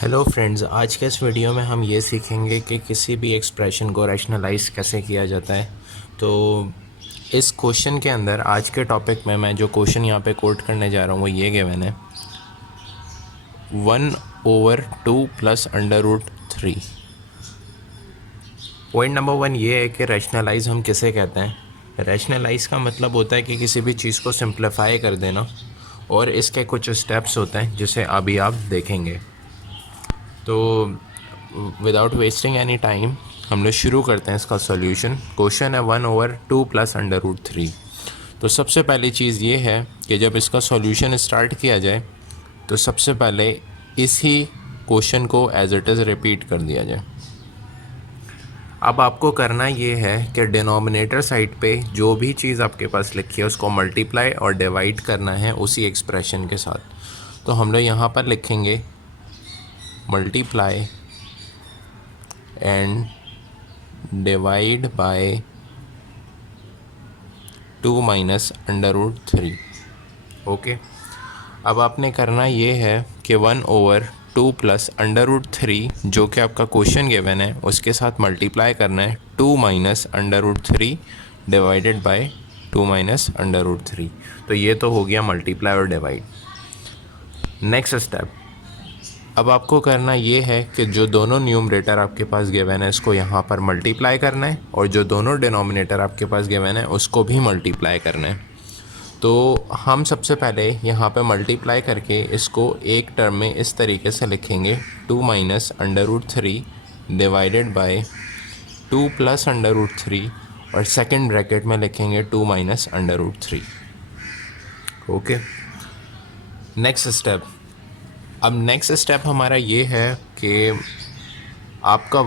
Hello friends, आज के इस वीडियो में हम ये सीखेंगे कि किसी भी एक्सप्रेशन को रैशनलाइज कैसे किया जाता है। तो इस क्वेश्चन के अंदर आज के टॉपिक में मैं जो क्वेश्चन यहाँ पे कोट करने जा रहा हूँ वो ये गिवन है 1/2 plus under root 3। Point number 1 ये है कि रैशनलाइज हम किसे कहते हैं। रैशनलाइज का मतलब होता है कि किसी भी चीज़ को सिंप्लीफाई कर देना, और इसके कुछ स्टेप्स होते हैं जिसे अभी आप देखेंगे। तो विदाउट वेस्टिंग एनी टाइम हम लोग शुरू करते हैं इसका सॉल्यूशन। क्वेश्चन है 1/2 प्लस अंडर रूट 3। तो सबसे पहली चीज़ ये है कि जब इसका सॉल्यूशन स्टार्ट किया जाए तो सबसे पहले इसी क्वेश्चन को एज इट इज़ रिपीट कर दिया जाए। अब आपको करना ये है कि डिनोमिनेटर साइड पे जो भी चीज़ आपके पास लिखी है उसको मल्टीप्लाई और डिवाइड करना है उसी एक्सप्रेशन के साथ। तो हम लोग यहाँ पर लिखेंगे multiply and divide by 2 minus under root 3। Okay, अब आपने करना ये है कि 1/2 प्लस अंडर रूट 3 जो कि आपका क्वेश्चन गिवन है उसके साथ मल्टीप्लाई करना है 2 minus under root 3 divided by 2 minus under root 3। तो ये तो हो गया मल्टीप्लाई और डिवाइड। नेक्स्ट स्टेप, अब आपको करना ये है कि जो दोनों न्यूमरेटर आपके पास गिवन है इसको यहाँ पर मल्टीप्लाई करना है, और जो दोनों डिनोमिनेटर आपके पास गिवन है उसको भी मल्टीप्लाई करना है। तो हम सबसे पहले यहाँ पे मल्टीप्लाई करके इसको एक टर्म में इस तरीके से लिखेंगे 2 minus under root 3 divided by 2 plus under root 3, और सेकेंड ब्रैकेट में लिखेंगे 2 minus under root 3। Okay, next step. अब नेक्स्ट स्टेप हमारा ये है कि आपका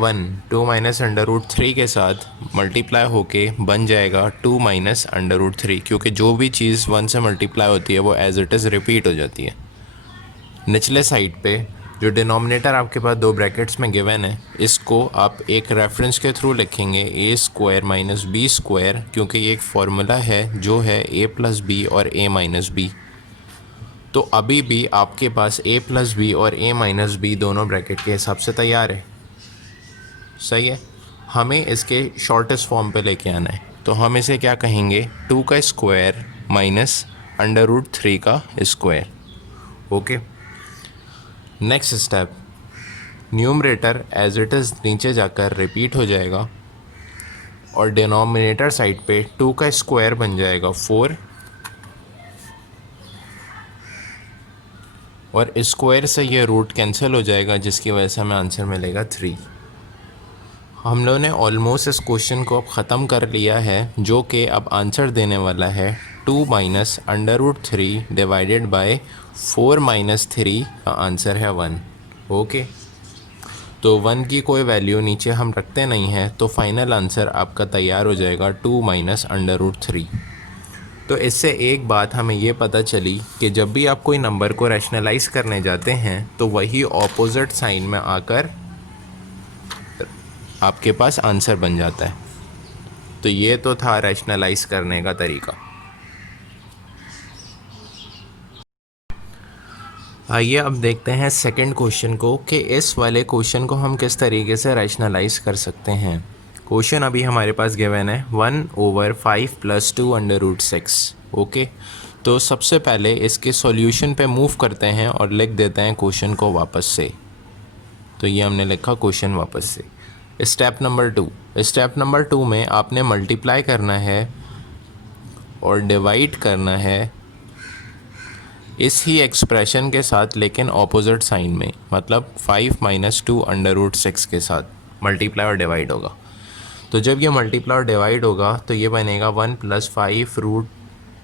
2 माइनस अंडर रूट 3 के साथ मल्टीप्लाई होके बन जाएगा 2 माइनस अंडर रूट 3, क्योंकि जो भी चीज़ 1 से मल्टीप्लाई होती है वो एज इट इज़ रिपीट हो जाती है। निचले साइड पे जो डिनोमिनेटर आपके पास दो ब्रैकेट्स में गिवन है इसको आप एक रेफरेंस के थ्रू लिखेंगे a² माइनस b², क्योंकि ये एक फार्मूला है जो है a प्लस बी और a माइनस बी। तो अभी भी आपके पास a प्लस बी और a माइनस बी दोनों ब्रैकेट के हिसाब से तैयार है। सही है, हमें इसके शॉर्टेस्ट फॉर्म पे लेके आना है। तो हम इसे क्या कहेंगे, 2 का स्क्वायर माइनस अंडर रूट 3 का square. Okay, next step, numerator as it is नीचे जाकर रिपीट हो जाएगा, और डिनोमिनेटर साइड पे 2 का स्क्वायर बन जाएगा 4, और स्क्वायर से ये रूट कैंसिल हो जाएगा जिसकी वजह से हमें आंसर मिलेगा 3। हम लोगों ने ऑलमोस्ट इस क्वेश्चन को अब ख़त्म कर लिया है, जो कि अब आंसर देने वाला है 2 minus under root 3 divided by 4 minus 3 का आंसर है 1। ओके, तो 1 की कोई वैल्यू नीचे हम रखते नहीं हैं, तो फाइनल आंसर आपका तैयार हो जाएगा 2 माइनस अंडर रूट 3। तो इससे एक बात हमें ये पता चली कि जब भी आप कोई नंबर को रैशनलाइज करने जाते हैं तो वही ऑपोजिट साइन में आकर आपके पास आंसर बन जाता है। तो ये तो था रैशनलाइज करने का तरीका। आइए अब देखते हैं सेकंड क्वेश्चन को कि इस वाले क्वेश्चन को हम किस तरीके से रैशनलाइज कर सकते हैं। क्वेश्चन अभी हमारे पास गिवन है 1/5 प्लस 2 अंडर रूट 6। ओके, तो सबसे पहले इसके सॉल्यूशन पे मूव करते हैं और लिख देते हैं क्वेश्चन को वापस से। तो ये हमने लिखा क्वेश्चन वापस से। स्टेप नंबर 2 में आपने मल्टीप्लाई करना है और डिवाइड करना है इस ही एक्सप्रेशन के साथ, लेकिन ऑपोजिट साइन में, मतलब 5 माइनस 2 अंडर रूट 6 के साथ मल्टीप्लाई और डिवाइड होगा। तो जब ये मल्टीप्लाई और डिवाइड होगा तो ये बनेगा 1 plus 5 root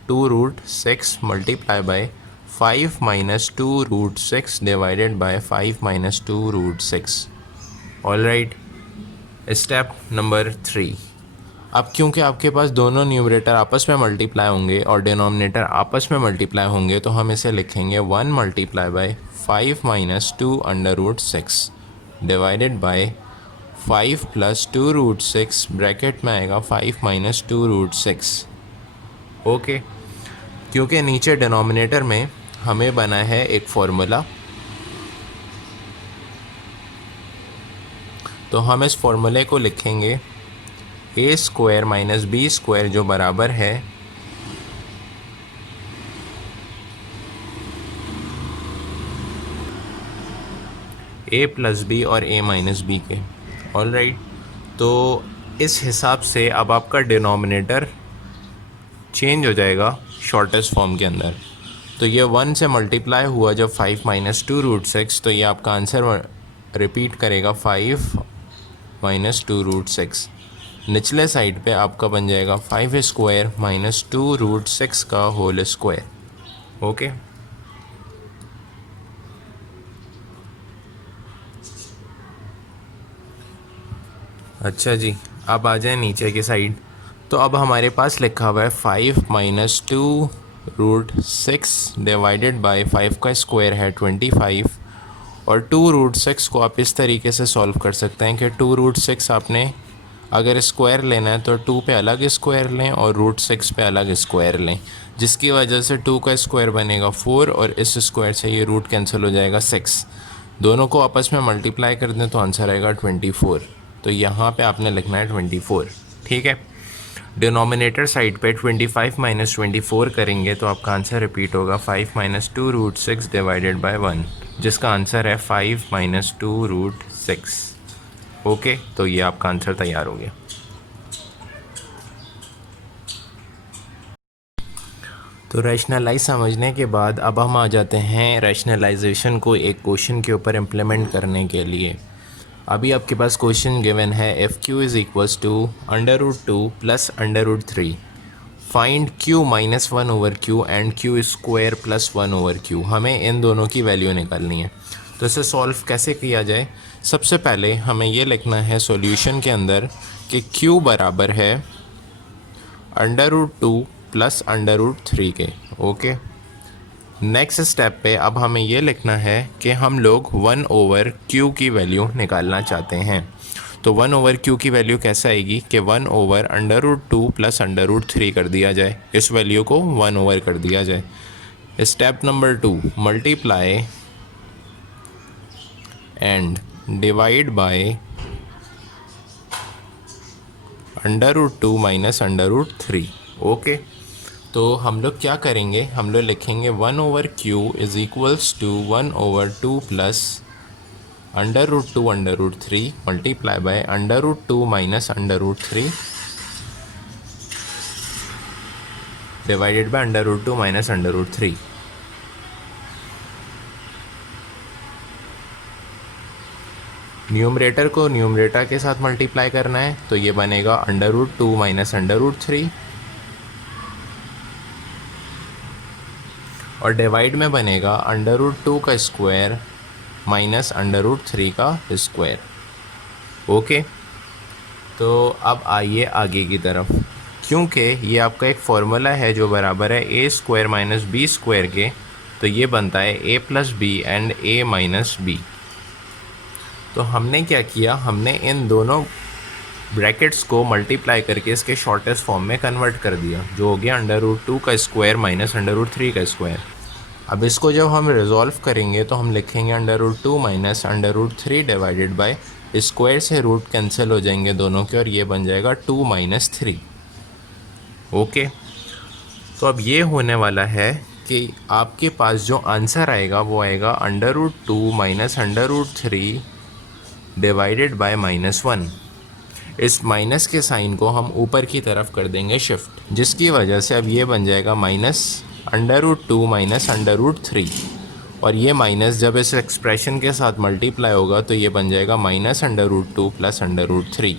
2 root 6 multiply by 5 minus 2 root 6 divided by 5 minus 2 root 6। All right, step number 3। अब क्योंकि आपके पास दोनों न्यूमरेटर आपस में मल्टीप्लाई होंगे और डिनोमिनेटर आपस में मल्टीप्लाई होंगे, तो हम इसे लिखेंगे 1 multiply by 5 minus 2 under root 6 divided by 5 plus 2 root 6 bracket में आएगा 5 माइनस 2 रूट 6। ओके, क्योंकि नीचे डिनोमिनेटर में हमें बना है एक फॉर्मूला तो हम इस फॉर्मूले को लिखेंगे ए स्क्वायर माइनस बी स्क्वायर जो बराबर है ए प्लस बी और ए माइनस बी के। ऑल राइट, तो इस हिसाब से अब आपका डिनोमिनेटर चेंज हो जाएगा शॉर्टेस्ट फॉर्म के अंदर। तो ये 1 से मल्टीप्लाई हुआ जब 5 माइनस 2√6, तो ये आपका आंसर रिपीट करेगा 5 माइनस 2√6। निचले साइड पे आपका बन जाएगा 5 स्क्वायर माइनस 2√6 का होल स्क्वायर। ओके, अच्छा जी, अब आ जाए नीचे की साइड। तो अब हमारे पास लिखा हुआ है 5 माइनस 2√6 डिवाइडेड बाई 5 का स्क्वायर है 25, और 2√6 को आप इस तरीके से सॉल्व कर सकते हैं कि 2√6 आपने अगर स्क्वायर लेना है तो 2 पे अलग स्क्वायर लें और √6 पे अलग स्क्वायर लें, जिसकी वजह से 2 का स्क्वायर बनेगा 4 और इस स्क्वायर से ये रूट कैंसिल हो जाएगा 6। दोनों को आपस में मल्टीप्लाई कर दें तो आंसर आएगा 24। तो यहाँ पे आपने लिखना है 24। ठीक है, डिनोमिनेटर साइड पे 25 माइनस 24 करेंगे तो आपका आंसर रिपीट होगा 5 माइनस 2√6 डिवाइडेड बाई 1, जिसका आंसर है 5 माइनस 2√6। ओके, तो ये आपका आंसर तैयार हो गया। तो रैशनलाइज समझने के बाद अब हम आ जाते हैं रैशनलाइजेशन को एक क्वेश्चन के ऊपर इम्प्लीमेंट करने के लिए। अभी आपके पास क्वेश्चन गिवन है F Q is equals to √2 plus √3, find Q minus 1 over Q and Q square plus 1 over Q. हमें इन दोनों की वैल्यू निकालनी है। तो इसे सॉल्व कैसे किया जाए? सबसे पहले हमें ये लिखना है सॉल्यूशन के अंदर कि q बराबर है √2 प्लस √3 के। ओके, नेक्स्ट स्टेप पे अब हमें ये लिखना है कि हम लोग 1 ओवर q की वैल्यू निकालना चाहते हैं। तो 1 ओवर q की वैल्यू कैसे आएगी कि 1 ओवर √2 प्लस √3 कर दिया जाए, इस वैल्यू को 1 ओवर कर दिया जाए। Step number 2, multiply and divide by √2 minus √3। Okay, तो हम लोग क्या करेंगे, हम लोग लिखेंगे 1 over q is equals to 1 over 2 plus √2 multiply by √2 minus √3 divided by √2 minus √3। Numerator को न्यूमरेटर के साथ मल्टीप्लाई करना है, तो ये बनेगा √2 माइनस √3, और डिवाइड में बनेगा √2 का स्क्वायर माइनस √3 का स्क्वायर। ओके, तो अब आइए आगे की तरफ, क्योंकि ये आपका एक फार्मूला है जो बराबर है A square minus B square के, तो ये बनता है a plus B and a minus B. तो हमने क्या किया, हमने इन दोनों ब्रैकेट्स को मल्टीप्लाई करके इसके शॉर्टेस्ट फॉर्म में कन्वर्ट कर दिया, जो हो गया √2 का स्क्वायर माइनस √3 का स्क्वायर। अब इसको जब हम रिजॉल्व करेंगे तो हम लिखेंगे √2 माइनस √3 डिवाइडेड बाय स्क्वायर से रूट कैंसिल हो जाएंगे दोनों के, और ये बन जाएगा 2 माइनस 3। ओके, तो अब ये होने वाला है कि आपके पास जो आंसर आएगा वो आएगा √2 माइनस √3 डिवाइडेड बाय -1। इस माइनस के साइन को हम ऊपर की तरफ कर देंगे शिफ्ट, जिसकी वजह से अब ये बन जाएगा -√2 माइनस √3, और ये माइनस जब इस एक्सप्रेशन के साथ मल्टीप्लाई होगा तो ये बन जाएगा -√2 प्लस √3।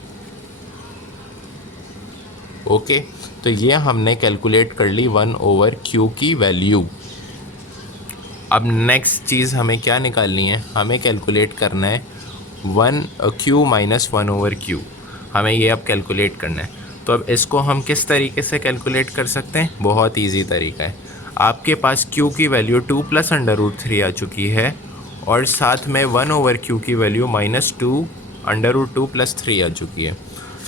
ओके, तो ये हमने कैलकुलेट कर ली 1 ओवर q की वैल्यू। अब नेक्स्ट चीज़ हमें क्या निकालनी है, हमें कैलकुलेट करना है q माइनस 1 ओवर q। हमें ये अब कैलकुलेट करना है। तो अब इसको हम किस तरीके से कैलकुलेट कर सकते हैं? बहुत इजी तरीका है। आपके पास q की वैल्यू 2 प्लस √3 आ चुकी है, और साथ में 1 ओवर q की वैल्यू -2 √2 प्लस 3 आ चुकी है।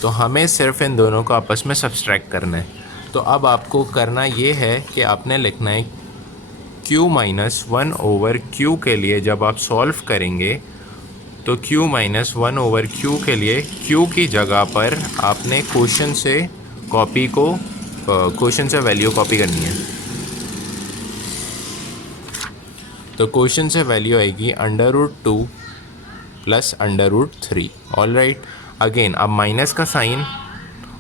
तो हमें सिर्फ इन दोनों को आपस में सब्सट्रैक्ट करना है। तो अब आपको करना ये है कि आपने लिखना है q माइनस 1 ओवर q के लिए जब आप सॉल्व करेंगे तो q माइनस 1 ओवर q के लिए q की जगह पर आपने क्वेश्चन से कॉपी को क्वेश्चन से वैल्यू कॉपी करनी है। तो क्वेश्चन से वैल्यू आएगी √2 प्लस √3। ऑल राइट, अगेन अब माइनस का साइन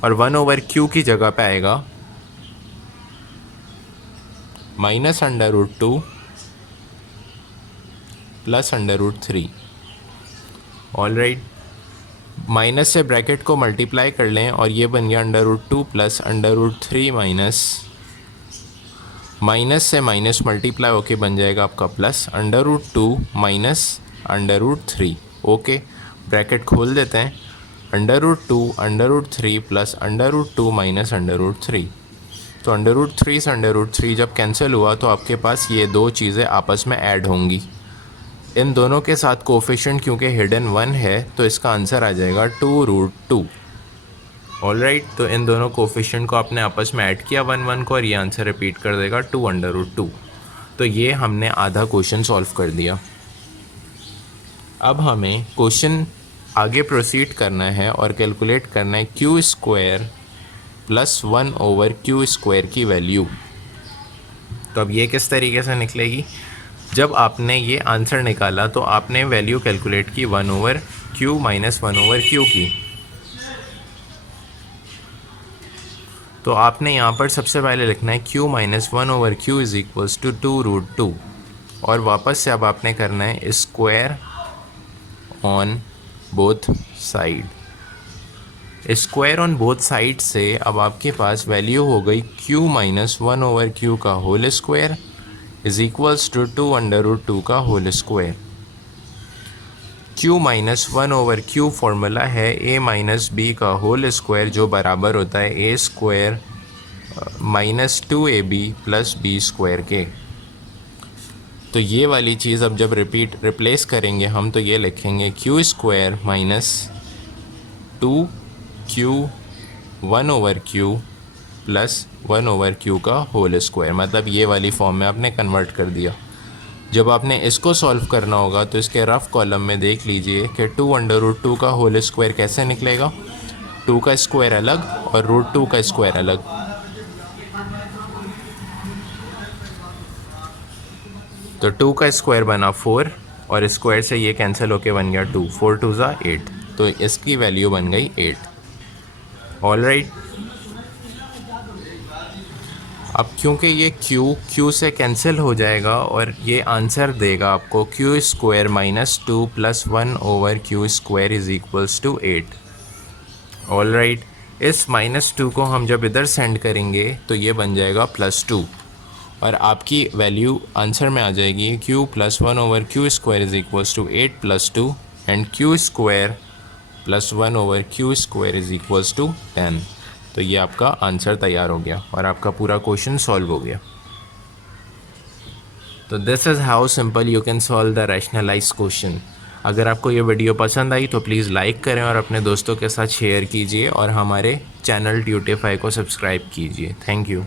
और 1 ओवर q की जगह पे आएगा minus √2 plus √3। All right, minus से ब्रैकेट को मल्टीप्लाई कर लें और ये बन गया √2 प्लस √3 माइनस से माइनस मल्टीप्लाई होके बन जाएगा आपका प्लस √2 माइनस √3। ओके, ब्रैकेट खोल देते हैं, √2 √3 प्लस √2 माइनस √3। तो √3 से √3 जब कैंसिल हुआ तो आपके पास ये दो चीज़ें आपस में ऐड होंगी। इन दोनों के साथ कोफिशिएंट क्योंकि हिडन 1 है तो इसका आंसर आ जाएगा 2√2। ऑल राइट, तो इन दोनों कोफिशिएंट को आपने आपस में ऐड किया 1 को और ये आंसर रिपीट कर देगा 2√2। तो ये हमने आधा क्वेश्चन सॉल्व कर दिया। अब हमें क्वेश्चन आगे प्रोसीड करना है और कैलकुलेट करना है q² प्लस 1 ओवर q² की वैल्यू। तो अब ये किस तरीके से निकलेगी, जब आपने ये आंसर निकाला तो आपने वैल्यू कैलकुलेट की 1 over q minus 1 over q की। तो आपने यहाँ पर सबसे पहले लिखना है q minus 1 over q is equals to 2√2 और वापस से अब आपने करना है square on both side. Square on both side से अब आपके पास वैल्यू हो गई q माइनस 1 ओवर q का whole square is equals to 2√2 का whole square. q minus 1 over q formula है a माइनस b का होल स्क्वायर जो बराबर होता है a² minus 2ab plus b² के। तो ये वाली चीज़ अब जब रिप्लेस करेंगे हम तो ये लिखेंगे q² minus 2q 1 over q plus 1 over q का होल स्क्वायर, मतलब ये वाली फॉर्म में आपने कन्वर्ट कर दिया। जब आपने इसको सॉल्व करना होगा तो इसके रफ कॉलम में देख लीजिए कि 2√2 का होल स्क्वायर कैसे निकलेगा, 2 का स्क्वायर अलग और √2 का स्क्वायर अलग। तो 2 का स्क्वायर बना 4 और स्क्वायर से ये कैंसिल होके बन गया 2, 4 2 ज़ा 8, तो इसकी वैल्यू बन गई 8। ऑल राइट, अब क्योंकि ये q से कैंसिल हो जाएगा और ये आंसर देगा आपको q² minus 2 plus 1 over q² is equals to 8। All right, इस -2 को हम जब इधर सेंड करेंगे तो ये बन जाएगा +2 और आपकी वैल्यू आंसर में आ जाएगी q plus 1 over q² is equals to 8 + 2 and q² plus 1 over q² is equals to 10। तो ये आपका आंसर तैयार हो गया और आपका पूरा क्वेश्चन सॉल्व हो गया। तो this is how simple you can solve the rationalise question. अगर आपको ये वीडियो पसंद आई तो प्लीज़ लाइक करें और अपने दोस्तों के साथ शेयर कीजिए और हमारे चैनल ट्यूटिफाई को सब्सक्राइब कीजिए। Thank you.